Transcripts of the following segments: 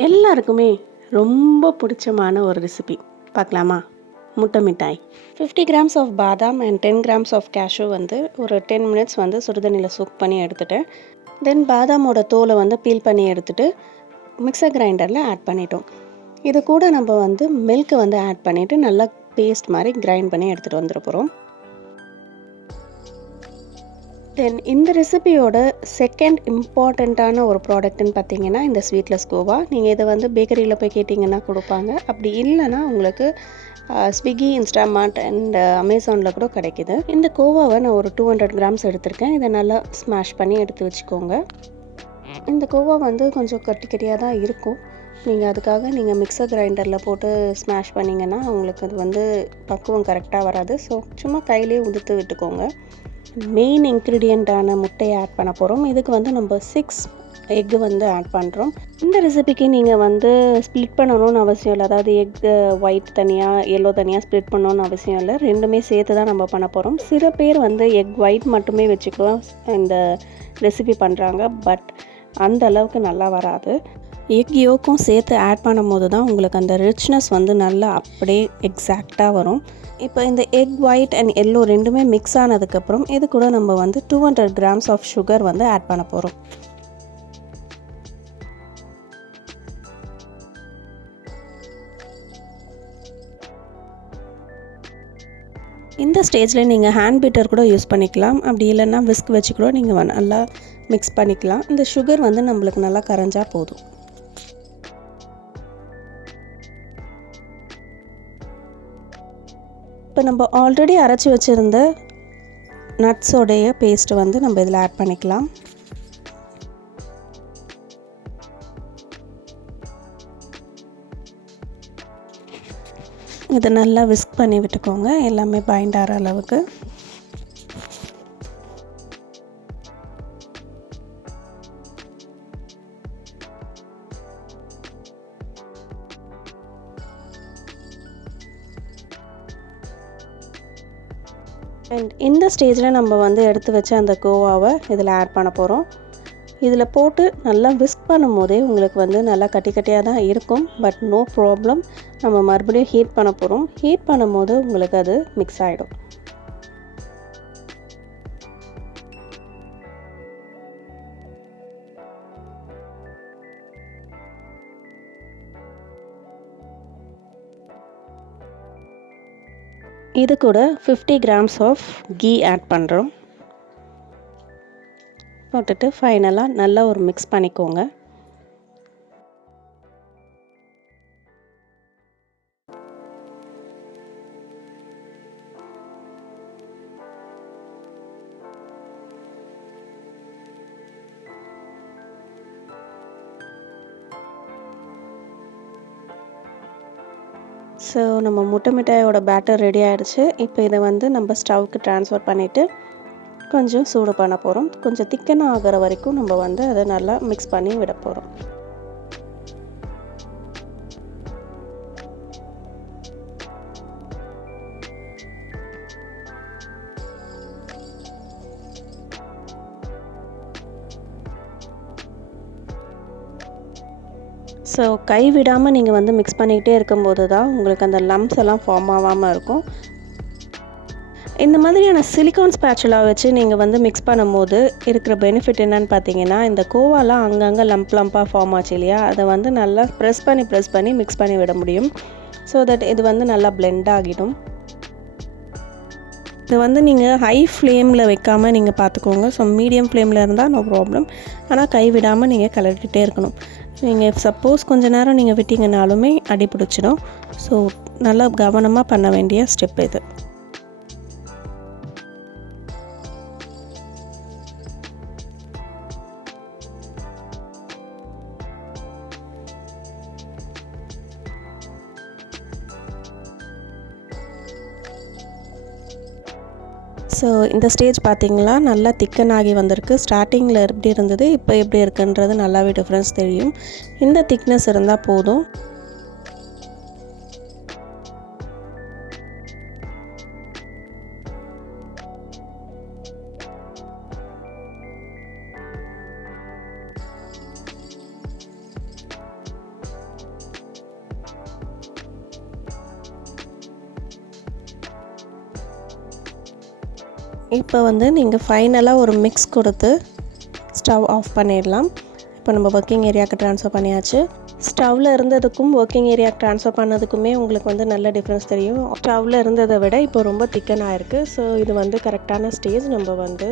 எல்லாருக்குமே ரொம்ப பிடிச்சமான ஒரு ரெசிபி பார்க்கலாமா? முட்டை மிட்டாய். 50 கிராம்ஸ் ஆஃப் பாதாம் அண்ட் 10 கிராம்ஸ் ஆஃப் கேஷ்யூ வந்து ஒரு 10 மினிட்ஸ் வந்து சுடுதண்ணியில் சூக் பண்ணி எடுத்துட்டேன். தென் பாதாமோட தோலை வந்து பீல் பண்ணி எடுத்துட்டு மிக்சர் கிரைண்டரில் ஆட் பண்ணிட்டோம். இது கூட நம்ம வந்து மில்க் வந்து ஆட் பண்ணிவிட்டு நல்லா பேஸ்ட் மாதிரி கிரைண்ட் பண்ணி எடுத்துகிட்டு வந்துட போகிறோம். தென் இந்த ரெசிபியோட செகண்ட் இம்பார்ட்டண்ட்டான ஒரு ப்ராடக்ட்னு பார்த்தீங்கன்னா இந்த ஸ்வீட்லெஸ் கோவா. நீங்கள் இதை வந்து பேக்கரியில் போய் கேட்டிங்கன்னா கொடுப்பாங்க. அப்படி இல்லைன்னா உங்களுக்கு ஸ்விக்கி, இன்ஸ்டாமார்ட் அண்ட் அமேசானில் கூட கிடைக்கிது. இந்த கோவாவை நான் ஒரு 200 கிராம்ஸ் எடுத்திருக்கேன். இதை நல்லா ஸ்மாஷ் பண்ணி எடுத்து வச்சுக்கோங்க. இந்த கோவா வந்து கொஞ்சம் கட்டி கட்டியாக தான் இருக்கும். அதுக்காக மிக்சர் கிரைண்டரில் போட்டு ஸ்மாஷ் பண்ணிங்கன்னா உங்களுக்கு அது வந்து பக்குவம் கரெக்டாக வராது. ஸோ சும்மா கையிலே உதுத்து விட்டுக்கோங்க. மெயின் இன்க்ரீடியண்ட்டான முட்டையை ஆட் பண்ண போகிறோம். இதுக்கு வந்து நம்ம 6 எக்கு வந்து ஆட் பண்ணுறோம். இந்த ரெசிபிக்கு நீங்கள் வந்து ஸ்ப்ளிட் பண்ணணும்னு அவசியம் இல்லை. அதாவது எக்கு ஒயிட் தனியாக, எல்லோ தனியாக ஸ்ப்ளிட் பண்ணணும்னு அவசியம் இல்லை. ரெண்டுமே சேர்த்து தான் நம்ம பண்ண போகிறோம். சில பேர் வந்து எக் ஒயிட் மட்டுமே வச்சுக்கலாம் இந்த ரெசிபி பண்ணுறாங்க. பட் அந்த அளவுக்கு நல்லா வராது. எக் யோக்கும் சேர்த்து ஆட் பண்ணும்போது தான் உங்களுக்கு அந்த ரிச்னஸ் வந்து நல்லா அப்படியே எக்ஸாக்டாக வரும். இப்போ இந்த எக் ஒயிட் அண்ட் எல்லோ ரெண்டுமே மிக்ஸ் ஆனதுக்கப்புறம் இது கூட நம்ம வந்து 200 கிராம்ஸ் ஆஃப் சுகர் வந்து ஆட் பண்ண போகிறோம். இந்த ஸ்டேஜில் நீங்கள் ஹேண்ட் பீட்டர் கூட யூஸ் பண்ணிக்கலாம். அப்படி இல்லைன்னா விஸ்க் வச்சு கூட நீங்கள் நல்லா மிக்ஸ் பண்ணிக்கலாம். இந்த சுகர் வந்து நம்மளுக்கு நல்லா கரைஞ்சா போதும். இப்போ நம்ம ஆல்ரெடி அரைச்சி வச்சுருந்த நட்ஸோடைய பேஸ்ட்டு வந்து நம்ம இதில் ஆட் பண்ணிக்கலாம். இதை நல்லா விஸ்க் பண்ணி விட்டுக்கோங்க, எல்லாமே பைண்ட் ஆகிற அளவுக்கு. அண்ட் இந்த ஸ்டேஜில் நம்ம வந்து எடுத்து வச்ச அந்த கோவாவை இதில் ஆட் பண்ண போகிறோம். இதில் போட்டு நல்லா விஸ்க் பண்ணும் போதே உங்களுக்கு வந்து நல்லா கட்டி கட்டியாக தான் இருக்கும். பட் நோ ப்ராப்ளம், நம்ம மறுபடியும் ஹீட் பண்ண போகிறோம். ஹீட் பண்ணும் போது உங்களுக்கு அது மிக்ஸ் ஆகிடும். இது கூட 50 கிராம்ஸ் ஆஃப் கீ ஆட் பண்ணுறோம். போட்டுட்டு ஃபைனலாக நல்லா ஒரு மிக்ஸ் பண்ணிக்கோங்க. ஸோ நம்ம முட்டை மிட்டாயோட பேட்டர் ரெடி ஆகிடுச்சு. இப்போ இதை வந்து நம்ம ஸ்டவ்வுக்கு ட்ரான்ஸ்ஃபர் பண்ணிவிட்டு கொஞ்சம் சூடு பண்ண போகிறோம். கொஞ்சம் திக்கனாக ஆகிற வரைக்கும் நம்ம வந்து அதை நல்லா மிக்ஸ் பண்ணி விட போகிறோம். ஸோ கை விடாமல் நீங்கள் வந்து மிக்ஸ் பண்ணிக்கிட்டே இருக்கும்போது தான் உங்களுக்கு அந்த லம்ப்ஸ் எல்லாம் ஃபார்ம் ஆகாமல் இருக்கும். இந்த மாதிரியான சிலிக்கான் ஸ்பேச்சுலா வச்சு நீங்கள் வந்து மிக்ஸ் பண்ணும்போது இருக்கிற பெனிஃபிட் என்னன்னு பார்த்தீங்கன்னா, இந்த கோவாலாம் அங்கங்கே லம்பாக ஃபார்ம் ஆச்சு இல்லையா, அதை வந்து நல்லா ப்ரெஸ் பண்ணி மிக்ஸ் பண்ணி விட முடியும். ஸோ தட் இது வந்து நல்லா பிளெண்ட் ஆகிடும். இது வந்து நீங்கள் ஹை ஃப்ளேமில் வைக்காமல் நீங்கள் பார்த்துக்கோங்க. ஸோ மீடியம் ஃப்ளேமில் இருந்தால் நோ ப்ராப்ளம். ஆனால் கை விடாமல் நீங்கள் கிளறிட்டே இருக்கணும். நீங்கள் சப்போஸ் கொஞ்சம் நேரம் நீங்கள் விட்டிங்கனாலுமே அடி பிடிச்சிடும். ஸோ நல்லா கவனமாக பண்ண வேண்டிய ஸ்டெப் இது. ஸோ இந்த ஸ்டேஜ் பார்த்திங்களா நல்லா திக்கனாகி வந்திருக்கு. ஸ்டார்டிங்கில் எப்படி இருந்தது, இப்போ எப்படி இருக்குன்றது நல்லாவே டிஃப்ரென்ஸ் தெரியும். இந்த திக்னஸ் இருந்தால் போதும். இப்போ வந்து நீங்கள் ஃபைனலாக ஒரு மிக்ஸ் கொடுத்து ஸ்டவ் ஆஃப் பண்ணிடலாம். இப்போ நம்ம ஒர்க்கிங் ஏரியாவுக்கு ட்ரான்ஸ்ஃபர் பண்ணியாச்சு. ஸ்டவ்வில் இருந்ததுக்கும் ஒர்க்கிங் ஏரியாவுக்கு ட்ரான்ஸ்ஃபர் பண்ணதுக்குமே உங்களுக்கு வந்து நல்ல டிஃப்ரென்ஸ் தெரியும். ஸ்டவ்வில் இருந்ததை விட இப்போ ரொம்ப திக்கனாக இருக்குது. ஸோ இது வந்து கரெக்டான ஸ்டேஜ். நம்ம வந்து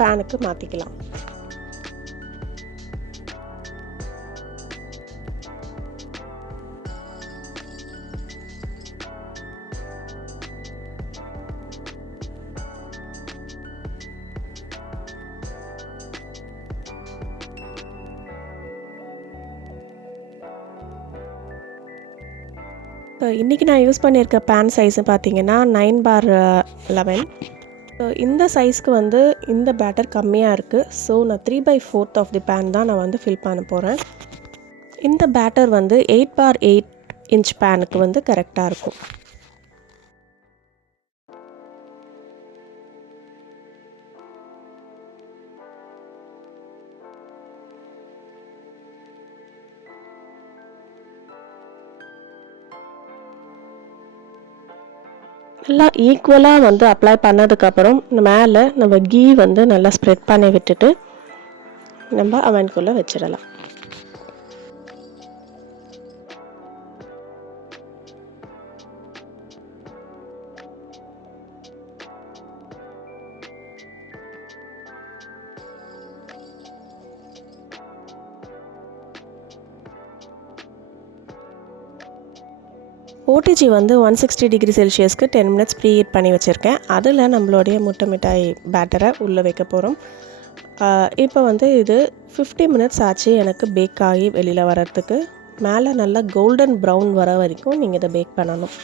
பேனுக்கு மாற்றிக்கலாம். ஸோ இன்றைக்கி நான் யூஸ் பண்ணியிருக்க பேன் சைஸு பார்த்தீங்கன்னா 9/11. ஸோ இந்த சைஸ்க்கு வந்து இந்த பேட்டர் கம்மியாக இருக்குது. ஸோ நான் 3/4 ஆஃப் தி பேன் தான் நான் வந்து ஃபில் பண்ண போகிறேன். இந்த பேட்டர் வந்து 8/8 இன்ச் பேனுக்கு வந்து கரெக்டாக இருக்கும். எல்லாம் ஈக்குவலாக வந்து அப்ளை பண்ணதுக்கப்புறம் மேலே நம்ம கீ வந்து நல்லா ஸ்ப்ரெட் பண்ணி விட்டுட்டு நம்ம அவனுக்குள்ளே வச்சிடலாம். ஓடிஜி வந்து 160 டிகிரி செல்சியஸ்க்கு 10 மினிட்ஸ் ப்ரீ ஹீட் பண்ணி வச்சுருக்கேன். அதில் நம்மளுடைய முட்டை மிட்டாய் பேட்டரை உள்ளே வைக்க போகிறோம். இப்போ வந்து இது 50 மினிட்ஸ் ஆச்சு எனக்கு பேக் ஆகி வெளியில் வர்றதுக்கு. மேலே நல்லா கோல்டன் ப்ரௌன் வர வரைக்கும் நீங்கள் இதை பேக் பண்ணணும்.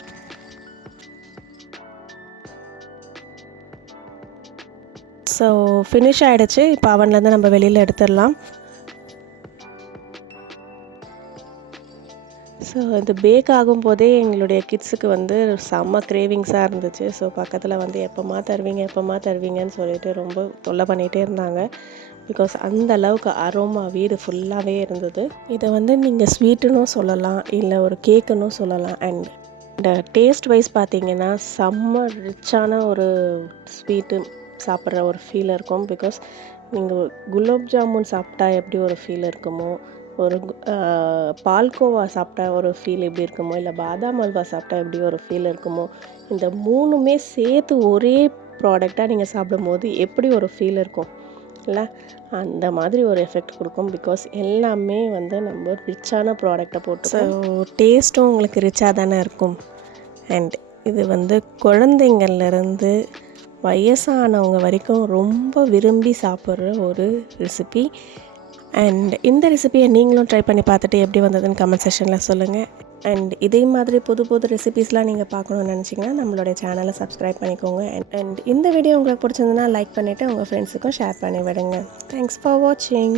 ஸோ ஃபினிஷ் ஆகிடுச்சு. இப்போ அவன்லேருந்து நம்ம வெளியில் எடுத்துடலாம். ஸோ இது பேக் ஆகும்போதே எங்களுடைய கிட்ஸுக்கு வந்து செம்ம கிரேவிங்ஸாக இருந்துச்சு. ஸோ பக்கத்தில் வந்து எப்போம்மா தருவீங்கன்னு சொல்லிட்டு ரொம்ப தொல்லை பண்ணிகிட்டே இருந்தாங்க. பிகாஸ் அந்த அளவுக்கு அரோமா வீடு ஃபுல்லாகவே இருந்தது. இதை வந்து நீங்கள் ஸ்வீட்டுன்னும் சொல்லலாம், இல்லை ஒரு கேக்குன்னு சொல்லலாம். அண்ட் இந்த டேஸ்ட் வைஸ் பார்த்தீங்கன்னா செம்ம ரிச்சான ஒரு ஸ்வீட்டு சாப்பிட்ற ஒரு ஃபீல் இருக்கும். பிகாஸ் நீங்கள் குலாப் ஜாமுன் சாப்பிட்டா எப்படி ஒரு ஃபீல் இருக்குமோ, ஒரு பால்கோவா சாப்பிட்டா ஒரு ஃபீல் எப்படி இருக்குமோ, இல்லை பாதாம் அல்வா சாப்பிட்டா எப்படி ஒரு ஃபீல் இருக்குமோ, இந்த 3மே சேர்த்து ஒரே ப்ராடக்டாக நீங்கள் சாப்பிடும்போது எப்படி ஒரு ஃபீல் இருக்கும் இல்லை, அந்த மாதிரி ஒரு எஃபெக்ட் கொடுக்கும். பிகாஸ் எல்லாமே வந்து நம்ம ரிச்சான ப்ராடக்டை போட்டு, ஸோ டேஸ்ட்டும் உங்களுக்கு ரிச்சாக தானே இருக்கும். அண்ட் இது வந்து குழந்தைங்கள்லேருந்து வயசானவங்க வரைக்கும் ரொம்ப விரும்பி சாப்பிட்ற ஒரு ரெசிபி. அண்ட் இந்த ரெசிபியை நீங்களும் ட்ரை பண்ணி பார்த்துட்டு எப்படி வந்ததுன்னு கமெண்ட் செக்ஷனில் சொல்லுங்கள். அண்ட் இதே மாதிரி புது புது ரெசிபீஸ்லாம் நீங்கள் பார்க்கணுன்னு நினச்சிங்கன்னா நம்மளுடைய சேனலை சப்ஸ்கிரைப் பண்ணிக்கோங்க. அண்ட் இந்த வீடியோ உங்களுக்கு பிடிச்சிருந்ததுன்னா லைக் பண்ணிவிட்டு உங்கள் ஃப்ரெண்ட்ஸுக்கும் ஷேர் பண்ணி விடுங்க. தேங்க்ஸ் ஃபார் வாட்சிங்.